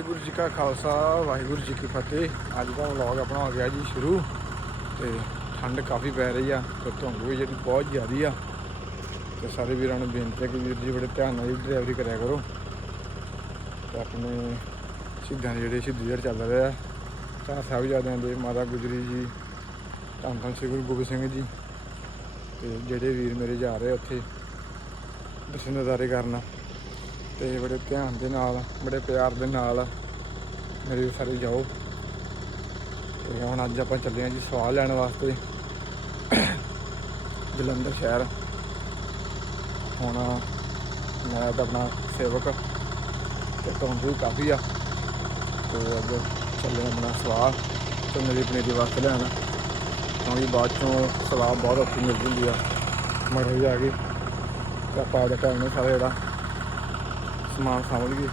ਵਾਹਿਗੁਰੂ ਜੀ ਕਾ ਖਾਲਸਾ, ਵਾਹਿਗੁਰੂ ਜੀ ਕੀ ਫਤਿਹ। ਅੱਜ ਦਾ ਵਲੌਗ ਆਪਣਾ ਹੋ ਗਿਆ ਜੀ ਸ਼ੁਰੂ ਤੇ ਠੰਡ ਕਾਫੀ ਪੈ ਰਹੀ ਆ ਤੇ ਧੁੰਦ ਵੀ ਜਿਹੜੀ ਬਹੁਤ ਜ਼ਿਆਦੀ ਆ। ਤੇ ਸਾਰੇ ਵੀਰਾਂ ਨੂੰ ਬੇਨਤੀ ਹੈ ਕਿ ਵੀਰ ਜੀ ਬੜੇ ਧਿਆਨ ਨਾਲ ਡਰਾਈਵਰੀ ਕਰਿਆ ਕਰੋ। ਤੇ ਆਪਣੇ ਸਿੱਧਾਂ ਦੇ ਜਿਹੜੇ ਸ਼ਹੀਦੀ ਚੱਲ ਰਿਹਾ ਚਾਰ ਸਾਹਿਬਜ਼ਾਦਿਆਂ ਦੇ ਮਾਤਾ ਗੁਜਰੀ ਜੀ, ਧੰਨ ਧੰਨ ਸ੍ਰੀ ਗੁਰੂ ਗੋਬਿੰਦ ਸਿੰਘ ਜੀ ਤੇ ਜਿਹੜੇ ਵੀਰ ਮੇਰੇ ਜਾ ਰਹੇ ਆ ਉੱਥੇ, ਦਰਸ਼ਨ ਨਜ਼ਾਰੇ ਕਰਨ। ਤੇ ਬੜੇ ਧਿਆਨ ਦੇ ਨਾਲ, ਬੜੇ ਪਿਆਰ ਦੇ ਨਾਲ ਮੇਰੇ ਸਾਰੇ ਜਾਓ। ਤੇ ਹੁਣ ਅੱਜ ਆਪਾਂ ਚੱਲੇ ਹਾਂ ਜੀ ਸਵਾਲ ਲੈਣ ਵਾਸਤੇ ਜਲੰਧਰ ਸ਼ਹਿਰ। ਹੁਣ ਮੈਂ ਤਾਂ ਆਪਣਾ ਸੇਵਕ ਤੇ ਧੁੰਦ ਵੀ ਕਾਫੀ ਆ। ਤੇ ਅੱਜ ਚੱਲੇ ਆਪਣਾ ਸਵਾਲ ਤੇ ਮੇਰੀ ਪਨੀਰੀ ਵਾਸਤੇ ਲੈਣ। ਕਿਉਂਕਿ ਬਾਅਦ ਚੋਂ ਸਵਾਲ ਬਹੁਤ ਔਖੀ ਮਿਲ ਜਾਂਦੀ ਆ। ਮਰ ਜਾ ਕੇ ਤੇ ਆਪਾਂ ਦਾ ਘਰ ਨਾਲ ਸਾਰਾ ਜਿਹੜਾ ਸਮਾਨ ਸਾਂਭ ਲਈਏ।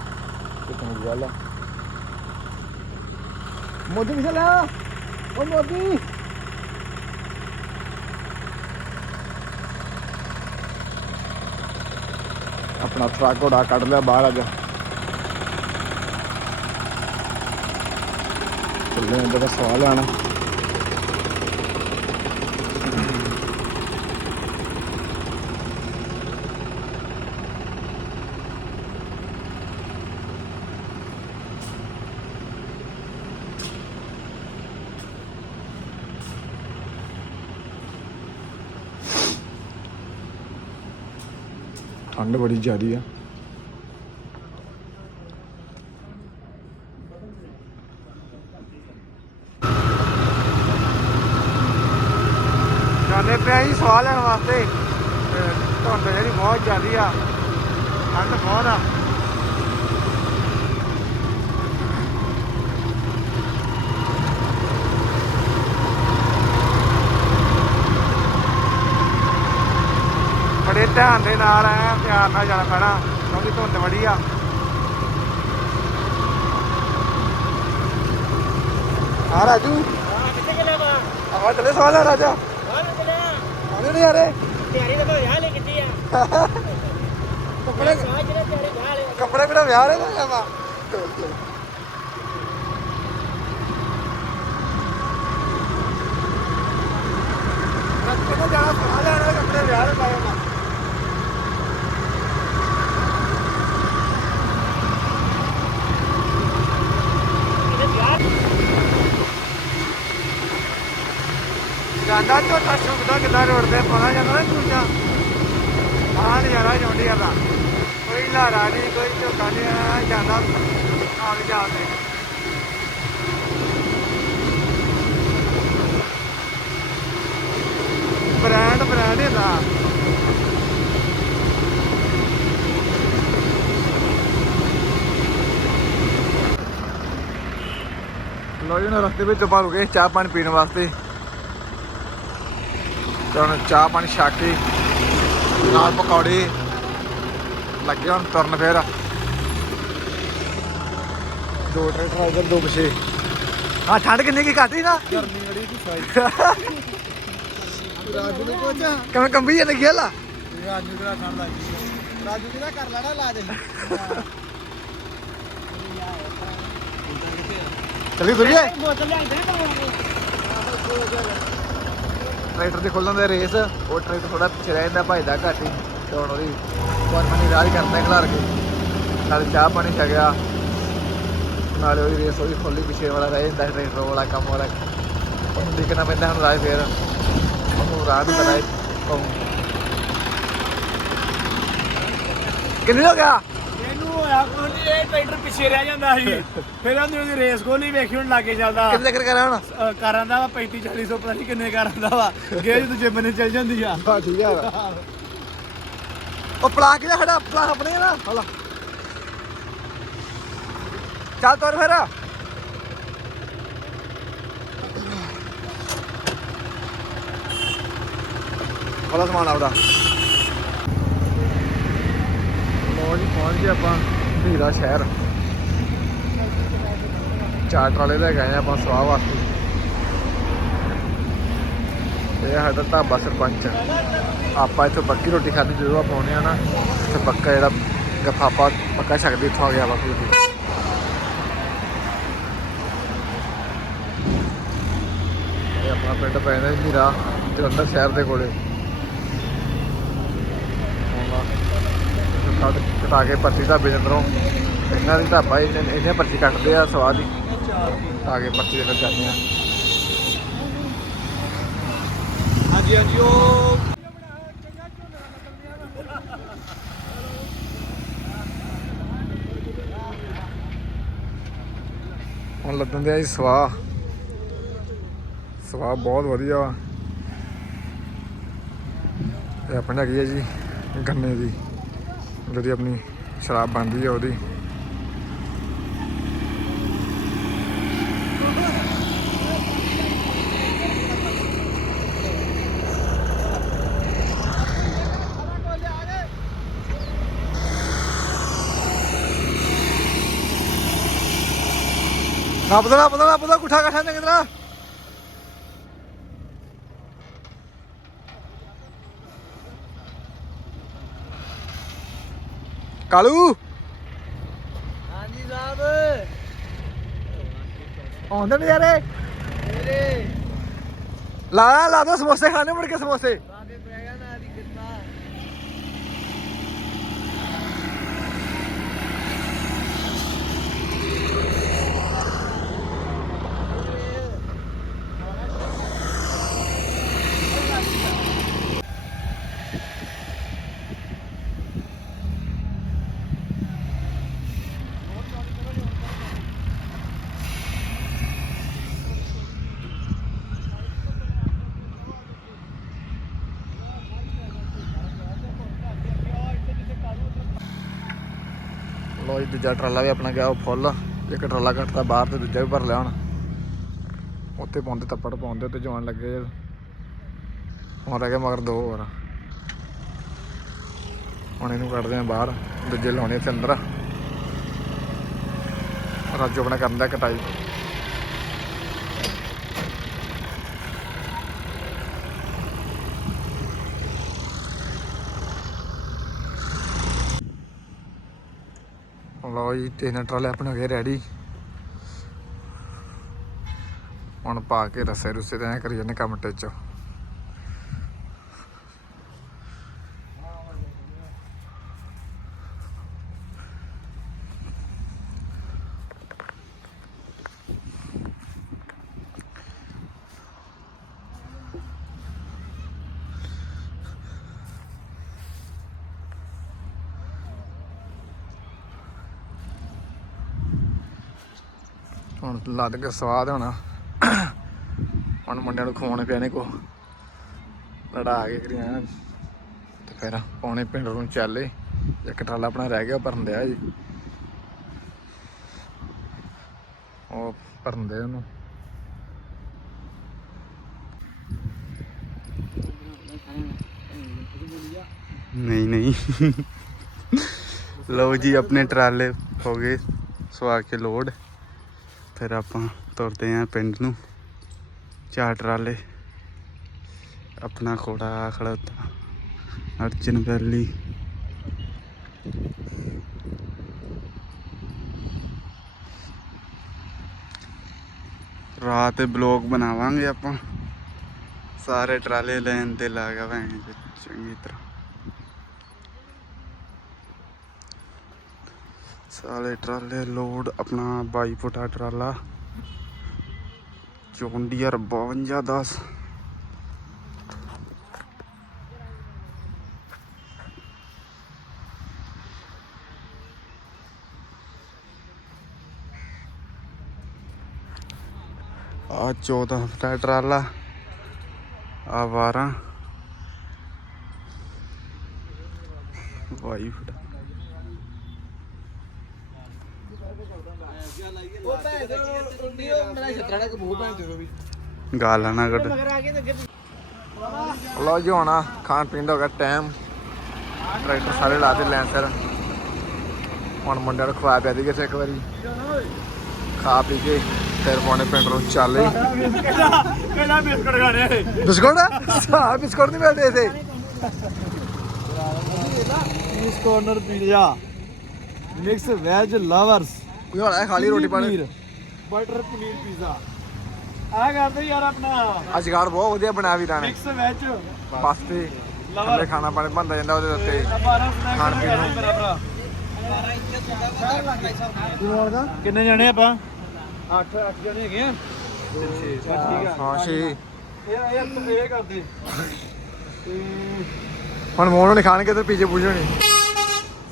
ਤੇ ਚੰਗੀ ਗੱਲ ਆ ਮੋਦੀ ਕਿੱਥੇ ਲਿਆ ਓ ਮੋਦੀ। ਆਪਣਾ ਟਰੱਕ ਘੋੜਾ ਕੱਢ ਲਿਆ ਬਾਹਰ ਅੱਜ ਚੱਲੇ ਅੰਦਰ ਦਾ ਸਵਾਲ ਆਣਾ ਠੰਡ ਬੜੀ ਜ਼ਿਆਦੀ ਆ। ਜਾਣੇ ਪਿਆ ਜੀ ਸਵਾਲ ਲੈਣ ਵਾਸਤੇ। ਧੁੰਦ ਜਿਹੜੀ ਬਹੁਤ ਜ਼ਿਆਦੀ ਆ। ਠੰਡ ਬਹੁਤ ਆ ਬੜੇ ਧਿਆਨ ਦੇ ਨਾਲ ਐ ਪਿਆਰ ਨਾਲ ਜਾਣਾ ਪੈਣਾ ਕਿਉਂਕਿ ਧੁੰਦ ਬੜੀ ਆ। ਆ ਰਾਜੂ। ਕਿੱਥੇ ਗਿਆ ਵਾ? ਆਵਾ ਚੱਲੇ ਸਵਾਲ ਆ ਰਾਜਾ। ਹਾਂ ਨਿਕਲਿਆ ਆਉਂਦੇ ਨਹੀਂ ਯਾਰੇ ਤਿਆਰੀ ਤਾਂ ਵਿਆਹ ਲਈ ਕੀਤੀ ਆ। ਕੱਪੜੇ ਕੱਪੜੇ ਬਿਨਾ ਵਿਆਹ ਰੇ ਨਾ ਆਵਾ ਕੱਪੜੇ ਜਾਣਾ ਸਵਾਲ ਲੈਣਾ ਕੱਪੜੇ ਵਿਆਹ ਰੇ ਪਾਏ ਨਾ ਇਹਦੇ ਵਿਆਹ ਜਾਂਦਾ, ਝੋਟਾ ਸੁੱਕਦਾ ਕਿੱਦਾਂ ਰੋਡ ਤੇ, ਪਤਾ ਜਾਂਦਾ ਨਾ ਦੂਜਾ। ਆਹ ਨਜ਼ਾਰਾ ਜੋਂਡੀ ਦਾ। ਕੋਈ ਲਾਰਾ ਨਹੀਂ ਕੋਈ ਝੋਟਾ ਨਹੀਂ ਆ ਜਾਂਦਾ ਆਗ ਜਾ ਬ੍ਰਾਂਡ ਬ੍ਰਾਂਡ ਇਹਦਾ। ਲੋ ਜੀ ਨਾ ਰਸਤੇ ਵਿੱਚ ਆਪਾਂ ਰੁਕੇ ਚਾਹ ਪਾਣੀ ਪੀਣ ਵਾਸਤੇ। ਤੇ ਹੁਣ ਚਾਹ ਪਾਣੀ ਛਕ ਕੇ ਨਾਲ ਪਕੌੜੇ ਲੱਗੇ ਹੁਣ ਤੁਰਨ ਫੇਰ। ਦੋ ਟਰੈਕਟਰ ਇਧਰ ਦੋ ਪਿਛੇ। ਹਾਂ ਠੰਡ ਕਿੰਨੀ ਕੀ ਘੱਟ ਹੀ ਨਾ? ਗਰਮੀ ਬੜੀ ਦੀ ਸਾਈ ਰਾਜੂ ਨੂੰ ਪੁੱਛ। ਕਿਵੇਂ ਕੰਬੀ ਜਾਂਦੀ ਖੇਲਾ ਰਾਜੂ ਕਿਹੜਾ ਖਾਣ ਲੱਗ ਰਾਜੂ ਕਿਹਦਾ ਕਰ ਲੈਣਾ ਇਲਾਜ ਚੱਲੀ ਤੁਰੀਏ? ਬੋਤਲ ਲਿਆਂਦੇ ਟਰੈਕਟਰ ਦੇ ਖੋਲਣ ਦੇ ਰੇਸ, ਉਹ ਟਰੈਕਟਰ ਥੋੜਾ ਪਿੱਛੇ ਰਹਿ ਜਾਂਦਾ, ਭਜਦਾ ਘੱਟ ਹੀ, ਤੇ ਹੁਣ ਉਹਦੀ ਕੋਨ ਰਾਜ ਕਰਦਾ ਖਿਲਾਰ ਕੇ। ਨਾਲ ਚਾਹ ਪਾਣੀ ਛਕਿਆ ਨਾਲੇ ਉਹਦੀ ਰੇਸ ਉਹਦੀ ਖੋਲੀ ਪਿੱਛੇ ਵਾਲਾ ਰਹਿ ਜਾਂਦਾ ਟਰੈਕਟਰ ਵਾਲਾ, ਕੰਮ ਵਾਲਾ। ਉਹਨੂੰ ਦੇਖਣਾ ਪੈਂਦਾ ਹੁਣ ਰਾਜ ਫੇਰ, ਉਹਨੂੰ ਰਾਜ ਵੀ ਕਿੰਨੇ ਹੋ ਗਿਆ? ਹੋਇਆ ਕੋਈ ਨੀ, ਇਹ ਟਰੈਕਟਰ ਪਿੱਛੇ ਰਹਿ ਜਾਂਦਾ ਸੀ। ਫਿਰ ਉਹਨੇ ਉਹਦੀ ਰੇਸ ਖੋਲੀ ਵੇਖੀ ਹੁਣ ਲਾਗੇ ਚੱਲਦਾ। ਕਿੰਨੇ ਚੱਕਰ ਕਰਾਂ ਹੁਣ? ਅ, ਕਾਰਾਂ ਦਾ ਵਾ 35 40 ਪਤਾ ਨਹੀਂ ਕਿੰਨੇ ਕਾਰਾਂ ਦਾ ਵਾ। ਗੇਜ ਦੂਜੇ ਬੰਨੇ ਚੱਲ ਜਾਂਦੀ ਆ। ਹਾਂ ਠੀਕ ਆ। ਉਹ ਪਲਾਕ ਜਿਹੜਾ ਖੜਾ ਪਲਾਕ ਆਪਣੇ ਨਾ ਹਲਾ। ਚੱਲ ਤੁਰ ਫਿਰ। ਬੜਾ ਸਮਾਨ ਆਉਦਾ ਪਹੁੰਚ ਗਏ ਆਪਾਂ ਢੀਰਾ ਸ਼ਹਿਰ। ਚਾਰ ਟਰਾਲੇ ਲੈ ਗਏ ਆਪਾਂ ਸਵਾਹ ਵਾਸਤੇ। ਤੇ ਇਹ ਸਾਡਾ ਢਾਬਾ ਸਰਪੰਚ। ਆਪਾਂ ਇੱਥੋਂ ਪੱਕੀ ਰੋਟੀ ਖਾਦੀ ਜਦੋਂ ਆਪਾਂ ਆਉਣੇ ਆ ਨਾ ਤੇ ਪੱਕਾ ਜਿਹੜਾ ਗਫਾਪਾ ਪੱਕਾ ਛਕਦੇ, ਇੱਥੋਂ ਆ ਗਿਆ ਵਾ ਫਿਰ। ਆਪਣਾ ਪਿੰਡ ਪੈਂਦਾ ਨੀਰਾ ਜਲੰਧਰ ਸ਼ਹਿਰ ਦੇ ਕੋਲੇ। ਕੱਟ ਕਟਾ ਕੇ ਪਰਚੀ ਢਾਬੇ ਦੇ ਅੰਦਰੋਂ। ਇਹਨਾਂ ਦੀ ਢਾਬਾ ਇਹਨੇ ਇਹਨੇ ਪਰਚੀ ਕੱਟਦੇ ਆ ਸਵਾਦ ਹੀ ਕਟਾ ਕੇ ਪਰਚੀ ਦੇ ਫਿਰ ਜਾਂਦੇ ਆ। ਹਾਂਜੀ ਹਾਂਜੀ ਉਹ ਹੁਣ ਲੱਦਣ ਦੇ ਆ ਜੀ ਸਵਾਹ। ਸਵਾਹ ਬਹੁਤ ਵਧੀਆ ਵਾ। ਇਹ ਆਪਣੇ ਹੈਗੀ ਹੈ ਜੀ ਗੰਨੇ ਦੀ। ਜਿਹੜੀ ਆਪਣੀ ਸ਼ਰਾਬ ਬਣਦੀ ਹੈ ਉਹਦੀ। ਨਾ ਪਤਾ ਨਾ ਪਤਾ ਨਾ ਪਤਾ ਗੁੱਠਾ ਕੱਠਾ ਚੰਗੀ ਤਰ੍ਹਾਂ। ਕਾਲੂ? ਹਾਂਜੀ ਸਾਹਿਬ। ਆਉਂਦੇ ਨੇ ਯਾਰੇ ਲਾ ਲਾ ਦੋ ਸਮੋਸੇ ਖਾਣੇ ਮੁੜ ਕੇ ਸਮੋਸੇ। ਲੋ ਜੀ, ਦੂਜਾ ਟਰਾਲਾ ਵੀ ਆਪਣਾ ਗਿਆ ਉਹ ਫੁੱਲ। ਇੱਕ ਟਰਾਲਾ ਘਟਦਾ, ਬਾਹਰ ਤੇ ਦੂਜਾ ਵੀ ਭਰ ਲਿਆ ਹੁਣ। ਉੱਤੇ ਪਾਉਂਦੇ, ਤੱਪੜ ਪਾਉਂਦੇ ਉੱਤੇ ਜਵਾਨ ਲੱਗੇ ਜਦ ਹੁਣ ਰਹਿ ਗਏ ਮਗਰ ਦੋ ਹੋਰ। ਹੁਣ ਇਹਨੂੰ ਕੱਢਦੇ ਆ ਬਾਹਰ, ਦੂਜੇ ਲਾਉਣੇ ਇੱਥੇ ਅੰਦਰ ਰਾਜੂ ਆਪਣਾ ਕਰਨ ਦਾ ਕਟਾਈ ਲਓ ਜੀ, ਤਿੰਨ ਟਰਾਲੇ ਆਪਣੇ ਹੋ ਗਏ ਰੈਡੀ ਹੁਣ ਪਾ ਕੇ ਰਸੇ ਰੁੱਸੇ ਤੇ ਐ ਕਰੀ ਜਾਂਦੇ ਕੰਮ ਟੇਚੋ। ਹੁਣ ਲੱਦ ਕੇ ਸਵਾਦ ਹੋਣਾ। ਹੁਣ ਮੁੰਡਿਆਂ ਨੂੰ ਖਵਾਉਣੇ ਪਿਆਣੇ ਕੋ ਲੜਾ ਕੇ ਕਰੀਆਂ। ਤੇ ਫਿਰ ਪੌਣੇ ਪਿੰਡ ਨੂੰ ਚੱਲੇ। ਇੱਕ ਟਰਾਲਾ ਆਪਣਾ ਰਹਿ ਗਿਆ ਭਰਨ ਦਿਆ ਜੀ। ਉਹ ਭਰਨ ਦੇ ਉਹਨੂੰ। ਨਹੀਂ ਨਹੀਂ। ਲਓ ਜੀ, ਆਪਣੇ ਟਰਾਲੇ ਹੋ ਗਏ। ਸਵਾ ਕੇ ਲੋਡ। ਫਿਰ ਆਪਾਂ ਤੁਰਦੇ ਆਂ ਪਿੰਡ ਨੂੰ, ਚਾਰ ਟਰਾਲੇ, ਆਪਣਾ ਖੋੜਾ ਖੜਤਾ, ਅਰਜਨ ਵੈਲੀ ਰਾਤ ਬਲੌਗ ਬਣਾਵਾਂਗੇ ਆਪਾਂ। ਸਾਰੇ ਟਰਾਲੇ ਲੈਣ ਤੇ ਲਾਗਾ ਭੈਣ ਚੰਗੀ ਤਰ੍ਹਾਂ। ਸਾਰੇ ਟਰਾਲੇ ਲੋਡ ਆਪਣਾ 22 ਫੁੱਟਾ ਟਰਾਲਾ ਜੌਂਡੀਅਰ 5210 ਆ 14 ਫੁੱਟਾ ਟਰਾਲਾ ਆ 12 22 ਫੁੱਟਾ ਉਹ ਭੈਣ ਦੇ ਮੇਰਾ ਛਤਰਾ ਦਾ ਭੈਣ ਦੇ ਵੀ ਗਾਲਾਂ ਨਾ ਕੱਢ ਮਗਰ ਆ ਕੇ ਤੇ ਅੱਗੇ ਲਓ ਜੀ ਹੁਣ ਖਾਣ ਪੀਣ ਦਾ ਹੋ ਗਿਆ ਟਾਈਮ ਟਰੈਕਟਰ ਸਾਰੇ ਲਾ ਦੇ ਲੈਣ ਸਰ ਹੁਣ ਮੁੰਡਿਆਂ ਨੂੰ ਖਵਾ ਪਿਆ ਦੀ ਇੱਕ ਵਾਰੀ। ਖਾ ਪੀ ਕੇ ਫਿਰ ਪੌਣੇ ਪਿੰਡ ਨੂੰ ਚੱਲੇ ਕਿਹੜਾ ਬਿਸਕਟ? ਖਾਣੇ ਬਿਸਕੁਟ ਹਾਂ ਬਿਸਕੁਟ ਨਹੀਂ ਮਿਲਦੇ ਇਥੇ। ਇਸ corner pizza mix veg lovers ਕੋਈ ਹੋਣਾ ਹੈ ਖਾਲੀ ਰੋਟੀ ਪਾਣੀ? Butter paneer pizza. ਆ ਕਰਦੇ ਯਾਰ ਆਪਣਾ। ਅੱਜ ਗਾੜ ਬਹੁਤ ਵਧੀਆ ਬਣਾਇਆ ਵੀਰਾਂ ਨੇ। Mix veg. ਬਸ ਤੇ ਥੱਲੇ ਖਾਣਾ ਪਾਣੀ ਬਣਦਾ ਜਾਂਦਾ ਉਹਦੇ ਉੱਤੇ। 12 ਸਨੈਕ ਖਾਣ ਪੀਣ ਨੂੰ। ਮੇਰਾ ਭਰਾ। ਕਿੰਨੇ ਜਣੇ ਆਪਾਂ? 8 8 ਜਣੇ ਹੈਗੇ ਆ। ਠੀਕ ਆ। ਹਾਂ ਛੇ। ਇਹ ਇਹ ਇਹ ਕਰਦੇ। ਤੇ ਹੁਣ ਮੋਹਨ ਨੇ ਖਾਣਗੇ ਤੇ ਪੀਜੇ ਪੂਜੇ ਹੋਣੇ।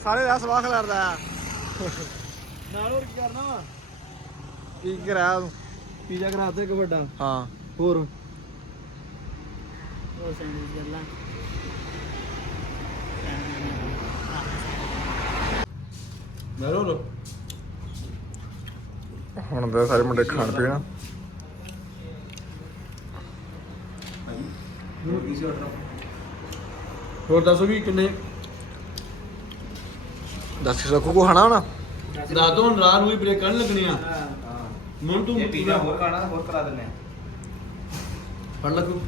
ਸਾਰੇ ਦਾ ਸਵਾਖ ਲੜਦਾ ਆ। ਨਾਲ ਹੋਰ ਕੀ ਕਰਨਾ ਵਾ? ਕੀ ਕਰਾਇਆ ਤੂੰ? ਪੀਜ਼ਾ ਕਰਾ ਦੇ ਇੱਕ ਵੱਡਾ। ਹਾਂ। ਹੋਰ? ਸੈਂਡਵਿਚ ਹੁਣ ਦੇ ਸਾਰੇ ਮੁੰਡੇ ਖਾਣ ਪੀਣ। ਹੋਰ ਦੱਸੋ ਵੀ ਕਿੰਨੇ? ਦੱਸ ਸਕੂ ਕੋ ਖਾਣਾ ਹੋਣਾ? ਹੁਣ ਰਾਤ ਨੂੰ ਵੀ ਬ੍ਰੇਕ ਕਰਨ ਲੱਗਣੀਆਂ ਮਨ ਤੂੰ ਇਹ ਪੀਜ਼ਾ ਹੋਰ ਖਾਣਾ ਹੋਰ ਕਰਾ ਦਿੰਦੇ ਆ। ਫੜ ਲੱਗੂ